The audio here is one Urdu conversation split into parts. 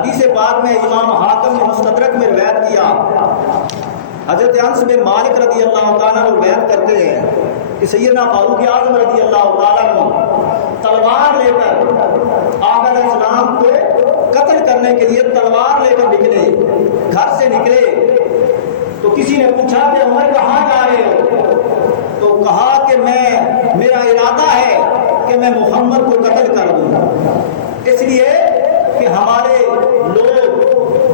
حدیث پاک میں امام حاکم نے مستدرک میں روایت کیا، حضرت انس بن مالک رضی اللہ تعالیٰ عنہ روایت کرتے ہیں کہ سیدنا فاروق اعظم رضی اللہ تعالیٰ عنہ تلوار لے کر آقا علیہ السلام کو قتل کرنے کے لیے تلوار لے کر نکلے، گھر سے نکلے تو کسی نے پوچھا کہ عمر کہاں جا رہے ہو؟ تو کہا کہ میرا ارادہ ہے کہ میں محمد کو قتل کر دوں، اس لیے کہ ہمارے لوگ،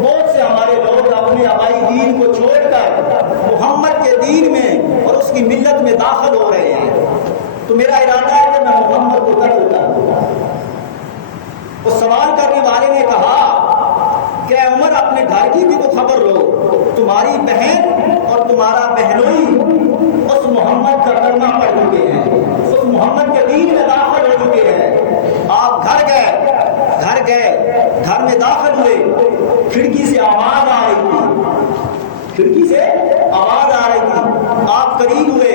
بہت سے ہمارے لوگ اپنے آبائی دین کو چھوڑ کر محمد کے دین میں اور اس کی ملت میں داخل ہو رہے ہیں، تو میرا ارادہ ہے کہ میں محمد کو قتل کر دوں۔ اس سوال کرنے والے نے کہا کہ اے عمر اپنے گھر کی بھی تو خبر لو، تمہاری بہن اور تمہارا بہنوئی اس محمد کا کلمہ پڑھ چکے ہیں، اس محمد کے دین میں داخل ہو چکے ہیں۔ آپ گھر گئے، گھر میں داخل ہوئے، کھڑکی سے آواز آ رہی تھی، آپ قریب ہوئے،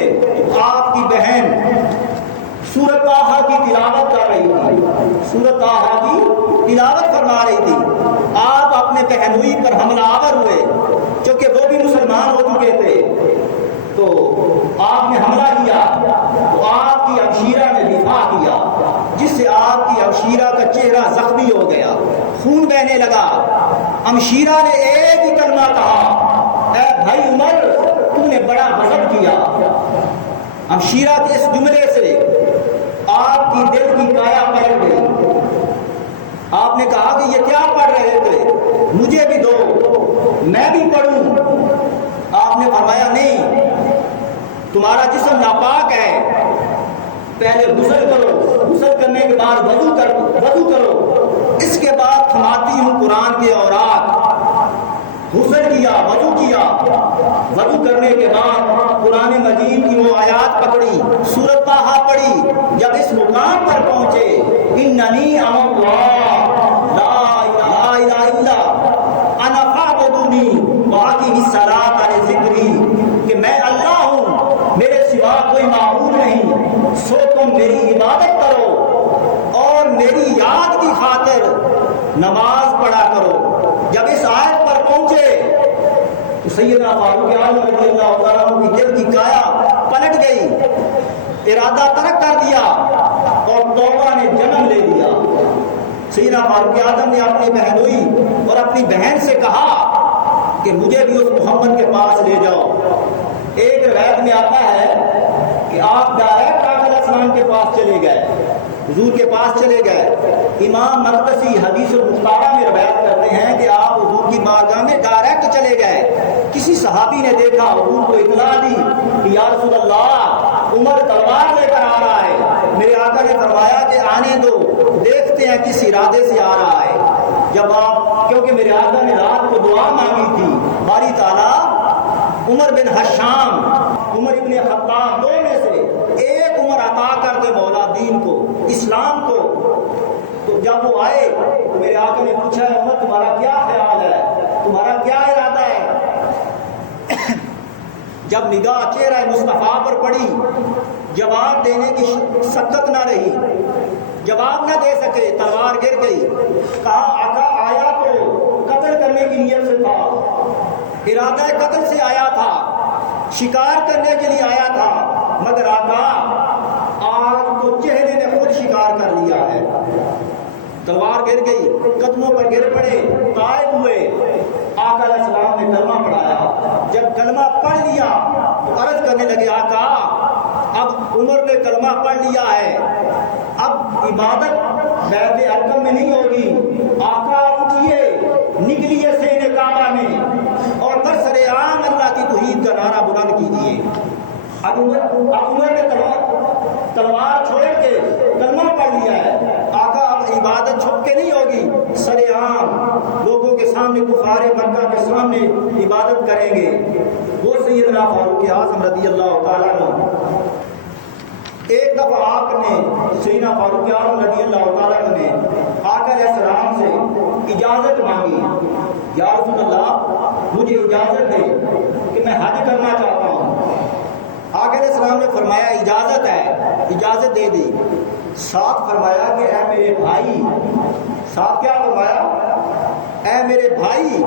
آپ کی بہن سورۃ طٰہٰ کی تلاوت کر رہی تھی، سورۃ طٰہٰ کی تلاوت فرما رہی تھی۔ آپ اپنے بہنوئی پر حملہ آور ہوئے، چونکہ وہ بھی مسلمان ہو چکے تھے، تو آپ نے حملہ کیا تو آپ کی ہمشیرہ نے دفاع کیا، جس سے آپ کی ہمشیرہ کا چہرہ زخمی ہو گیا، خون بہنے لگا۔ ہمشیرہ نے ایک ہی کلمہ کہا، اے بھائی عمر تم نے بڑا غضب کیا۔ ہمشیرہ کے اس جملے سے آپ کی دل کی کایا پلٹ گئی۔ آپ نے کہا کہ یہ کیا پڑھ رہے تھے، مجھے بھی دو، میں بھی پڑھوں۔ آپ نے فرمایا نہیں، تمہارا جسم ناپاک ہے، پہلے غسل کرو، غسل کرنے کے بعد وضو کرو، اس کے بعد تھماتی ہوں قرآن کے اوراق۔ غسل کیا، وضو کرنے کے بعد قرآن مجید کی وہ آیات پکڑی، سورۃ طٰہٰ پڑھی۔ جب اس مقام پر پہنچے، اننی انا اللہ لا الہ الا انا فاعبدونی واقم الصلاۃ لذکری، کہ میں اللہ ہوں، میرے سوا کوئی معبود نہیں، سو تم میری عبادت کرو اور میری یاد کی خاطر نماز پڑھا کرو۔ جب اس آیت پر پہنچے تو سیدنا فاروق اعظم رضی اللہ تعالیٰ عنہ کی دل کی کایا پلٹ گئی، ارادہ ترک کر دیا اور توبہ نے جنم لے لیا۔ سیدنا فاروق اعظم نے اپنی بہنوئی اور اپنی بہن سے کہا کہ مجھے بھی اس محمد کے پاس لے جاؤ۔ ایک روایت میں آتا ہے کہ آپ ڈائریکٹ آقا علیہ السلام کے پاس چلے گئے، حضور کے پاس چلے گئے۔ امام مقدسی حدیث المختارہ میں روایت کرتے ہیں کہ آپ حضور کی بارگاہ میں ڈائریکٹ چلے گئے۔ کسی صحابی نے دیکھا، حضور کو اطلاع دی کہ یا رسول اللہ عمر تلوار لے کر آ رہا ہے۔ میرے آقا نے فرمایا کہ آنے دو، دیکھتے ہیں کس ارادے سے آ رہا ہے۔ جب آپ، کیونکہ میرے آقا نے رات کو دعا مانگی تھی، باری تعالیٰ عمر بن حشام، عمر ابن خطاب، دو میں سے ایک عمر عطا کر دے مولا دین کو، اسلام کو۔ تو جب وہ آئے تو میرے آقا نے پوچھا عمر تمہارا کیا خیال ہے، تمہارا کیا ارادہ ہے؟ جب نگاہ چہرہ مصطفیٰ پر پڑی، جواب دینے کی سکت نہ رہی، جواب نہ دے سکے، تلوار گر گئی۔ کہا آقا آیا تو قتل کرنے کی نیت سے تھا، ارادہ قتل سے آیا تھا، شکار کرنے کے لیے آیا تھا، مگر آقا آج تو چہرے نے خود شکار کر لیا ہے۔ تلوار گر گئی، قدموں پر گر پڑے، قائم ہوئے۔ آقا علیہ السلام نے کلمہ پڑھایا۔ جب کلمہ پڑھ لیا تو عرض کرنے لگے آقا اب عمر نے کلمہ پڑھ لیا ہے، اب عبادت بیت ارقم میں نہیں ہوگی، آقا اٹھیے، نکلیے سین کعبہ میں اور برسر عام اللہ کی توحید کا نعرہ بلند کیجیے۔ اب عمر نے تلوار چھوڑ کے کلمہ پڑھ لیا ہے، آقا اب عبادت چھپ کے نہیں ہوگی، سر عام لوگوں کے سامنے، کفار مکہ کے سامنے عبادت کریں گے۔ وہ سیدنا فاروق اعظم رضی اللہ تعالیٰ عنہ، ایک دفعہ آپ نے، سیدنا فاروق اعظم رضی اللہ تعالیٰ عنہ نے آقا علیہ السلام سے اجازت مانگی، یا رسول اللہ مجھے اجازت دے کہ میں حج کرنا چاہتا ہوں۔ آقا علیہ السلام نے فرمایا اجازت ہے، اجازت دے دی۔ ساتھ فرمایا کہ اے میرے بھائی، ساتھ کیا فرمایا اے میرے بھائی،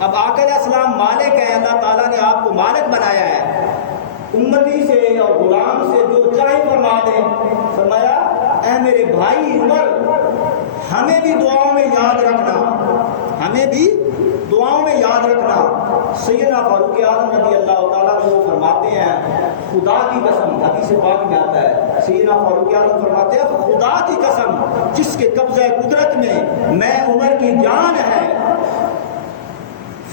اب آقا علیہ السلام مالک ہیں، اللہ تعالیٰ نے آپ کو مالک بنایا ہے، امتی سے اور غلام سے جو چاہے فرما دیں۔ فرمایا اے میرے بھائی عمر، ہمیں بھی دعاؤں میں یاد رکھنا، ہمیں بھی دعاؤں میں یاد رکھنا۔ سیدنا فاروق اعظم رضی اللہ تعالیٰ وہ فرماتے ہیں خدا کی قسم، حدیث پاک میں آتا ہے، سیدنا فاروق اعظم فرماتے ہیں خدا کی قسم جس کے قبضہ قدرت میں عمر کی جان ہے،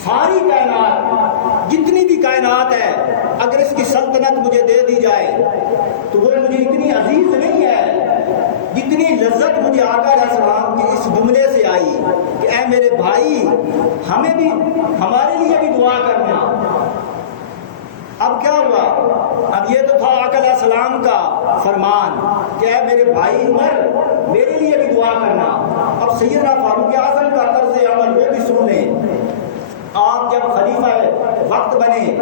ساری کائنات جتنی بھی کائنات ہے اگر اس کی سلطنت مجھے دے دی جائے تو وہ مجھے اتنی عزیز نہیں ہے جتنی لذت مجھے آقا علیہ السلام کی اس جملے سے آئی کہ اے میرے بھائی ہمیں بھی، ہمارے لیے بھی دعا کرنا۔ اب کیا ہوا؟ اب یہ تو تھا آقا علیہ السلام کا فرمان کہ اے میرے بھائی عمر میرے لیے بھی دعا کرنا۔ اب سیدنا فاروق اعظم کا طرز عمل وہ بھی سن لیں۔ آپ جب خلیفہ وقت بنے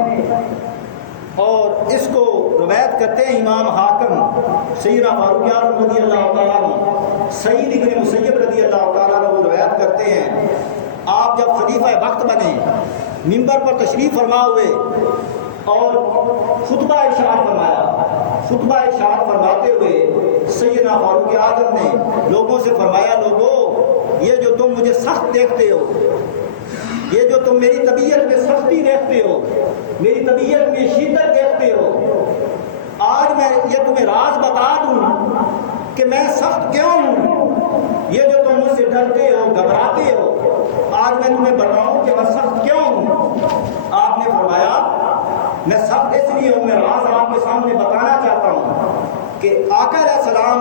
اور اس کو روایت کرتے ہیں امام حاکم سیدنا فاروق اعظم رضی اللہ تعالیٰ عنہ، سعید ابن مسیب رضی اللہ تعالیٰ عنہ وہ روایت کرتے ہیں آپ جب خلیفہ وقت بنے، منبر پر تشریف فرما ہوئے اور خطبہ ارشاد فرمایا۔ خطبہ ارشاد فرماتے ہوئے سیدنا فاروق اعظم نے لوگوں سے فرمایا، لوگوں یہ جو تم مجھے سخت دیکھتے ہو، یہ جو تم میری طبیعت میں سختی دیکھتے ہو، میری طبیعت میں شدت دیکھتے ہو، آج میں یہ تمہیں راز بتا دوں کہ میں سخت کیوں ہوں۔ یہ جو تم مجھ سے ڈرتے ہو، گھبراتے ہو، آج میں تمہیں بتاؤں کہ میں سخت کیوں ہوں۔ آپ نے فرمایا میں سخت اس لیے ہوں، میں راز آپ کے سامنے بتانا چاہتا ہوں کہ آقا علیہ السلام،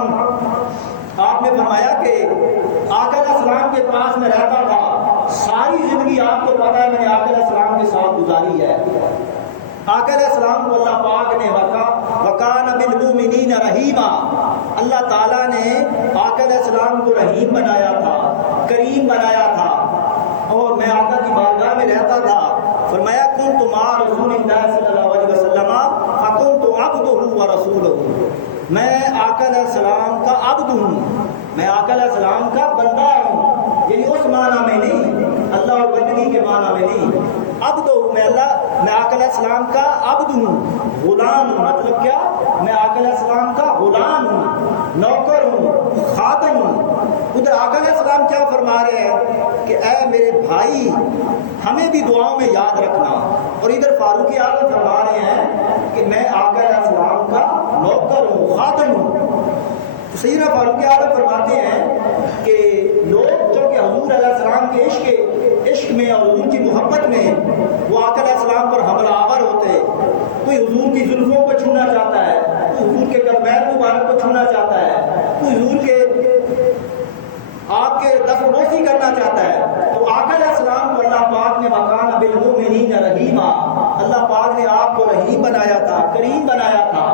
آپ نے فرمایا کہ آقا علیہ السلام کے پاس میں رہتا تھا، ساری زندگی آپ کو پتا ہے میں نے آقا علیہ السلام کے ساتھ گزاری ہے۔ آقا علیہ السلام کو اللہ پاک نے وَكَانَ بِالْمُؤْمِنِينَ رَحِيمًا، اللہ تعالیٰ نے آقا علیہ السلام کو رحیم بنایا تھا، کریم بنایا تھا، اور میں آقا کی بارگاہ میں رہتا تھا۔ فرمایا كُنْتُ مَعَ رَسُولِ اللَّهِ صلی اللہ علیہ وسلم فَكُنْتُ عَبْدُهُ وَرَسُولُهُ، میں آقا علیہ السلام کا عبد ہوں، میں آقا علیہ السلام کا بندہ ہوں، یعنی اس معنی میں نہیں، اللہ اور بندگی کے معنی میں نہیں، عبد ہوں میں آقا علیہ السلام کا عبد ہوں، غلام ہوں، مطلب کیا؟ میں آقا علیہ السلام کا غلام ہوں، نوکر ہوں، خادم ہوں۔ ادھر آقا علیہ السلام کیا فرما رہے ہیں کہ اے میرے بھائی ہمیں بھی دعاؤں میں یاد رکھنا، اور ادھر فاروق اعظم فرما رہے ہیں کہ میں آقا علیہ السلام کا نوکر ہوں، خادم ہوں۔ تو سیدنا فاروق اعظم فرماتے ہیں کہ لوگ جو کہ حضور علیہ السلام کے عشق میں اور حضور کی محبت میں وہ آقا علیہ السلام پر حملہ آور ہوتے، کوئی حضور کی زلفوں کو چھونا چاہتا ہے، کوئی حضور کے قدمین مبارک کو چھونا چاہتا ہے، کوئی حضور کے آپ کے دفن بوسی کرنا چاہتا ہے، تو آقا علیہ السلام کو اللہ پاک نے وَكَانَ بِالْمُؤْمِنِينَ رَحِيمًا، اللہ پاک نے آپ کو رحیم بنایا تھا، کریم بنایا تھا۔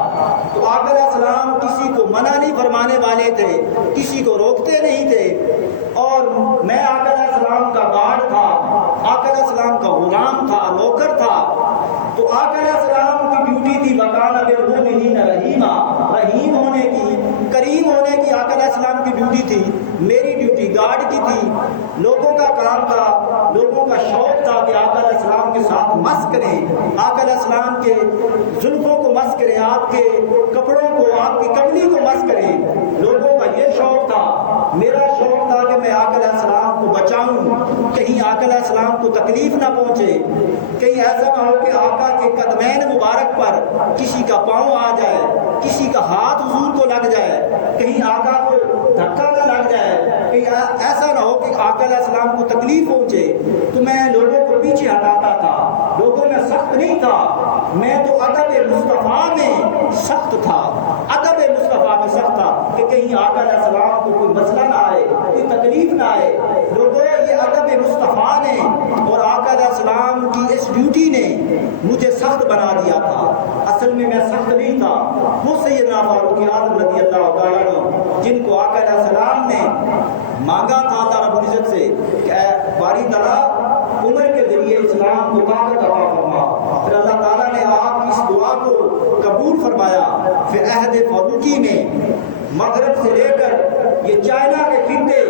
تو آقا علیہ السلام کسی کو منع نہیں فرمانے والے تھے، کسی کو روکتے نہیں تھے، اور میں آقا علیہ السلام کا گارڈ تھا، آقا علیہ السلام کا غلام تھا، نوکر تھا۔ تو آقا علیہ السلام کی ڈیوٹی تھی وَكَانَ بِالْمُؤْمِنِينَ رَحِيمًا، رحیم ہونے کی، کریم ہونے کی آقا علیہ السلام کی ڈیوٹی تھی، میری ڈیوٹی گارڈ کی تھی۔ لوگوں کا کام تھا، لوگوں کا شوق تھا کہ آقا علیہ السلام کے ساتھ مس کریں، آقا علیہ السلام کے زلفوں کو مس کریں، آپ کے کپڑوں کو، آپ کی کملی کو مس کریں، لوگوں کا یہ شوق تھا۔ میرا شوق تھا کہ میں آقا علیہ السلام کو بچاؤں، کہیں آقا علیہ السلام کو تکلیف نہ پہنچے، کہیں ایسا نہ ہو کہ آقا کے قدمین مبارک پر کسی کا پاؤں آ جائے، کسی کا ہاتھ حضور کو لگ جائے، کہیں آقا کو دھکا نہ لگ جائے، کہیں ایسا نہ ہو کہ آقا علیہ السلام کو تکلیف پہنچے۔ تو میں لوگوں کو پیچھے ہٹاتا تھا، لوگوں میں سخت نہیں تھا، میں تو ادب مصطفیٰ میں سخت تھا، ادب مصطفیٰ میں سخت تھا کہ کہیں آقا علیہ السلام کو کوئی مسئلہ نہ آئے، کوئی تکلیف نہ آئے۔ لوگوں یہ ادب مصطفیٰ نے اور آقا علیہ السلام کی اس ڈیوٹی نے مجھے سخت بنا دیا تھا، اصل میں سخت نہیں تھا۔ وہ سیدنا فاروق اعظم رضی اللہ تعالیٰ عنہ جن کو آقا علیہ السلام نے مانگا تھا اللہ رب العزت سے کہ اے باری تعالیٰ عمر کے ذریعے اسلام کو طاقت عطا فرما، پھر اللہ تعالیٰ نے آپ کی اس دعا کو قبول فرمایا۔ پھر عہد فاروقی میں مغرب سے لے کر یہ چائنا کے خطے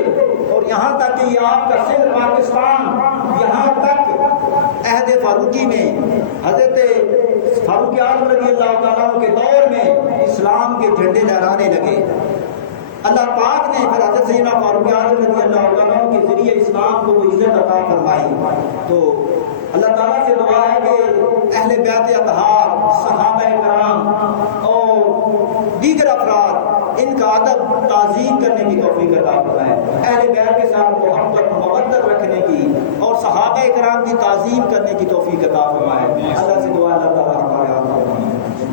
اور یہاں تک کہ یہ آپ کا سندھ پاکستان یہاں تک عہد فاروقی میں حضرت فاروق اعظم رضی اللہ تعالیٰ عنہ کے دور میں اسلام کے جھنڈے لہرانے لگے. اللہ پاک نے پھر حضرت سیدنا فاروق اعظم رضی اللہ تعالیٰ عنہ کے ذریعے اسلام کو وہ عزت عطا فرمائی. تو اللہ تعالیٰ سے دعا ہے کہ اہل بیت اطہار، صحابہ کرام اور دیگر افراد ان کا ادب تعظیم کرنے کی توفیق عطا فرمائے، اہل بیت کے ساتھ محبت مودت رکھنے کی اور صحابہ کرام کی تعظیم کرنے کی توفیق عطا فرمائے. اللہ سے دعا اللہ تعالیٰ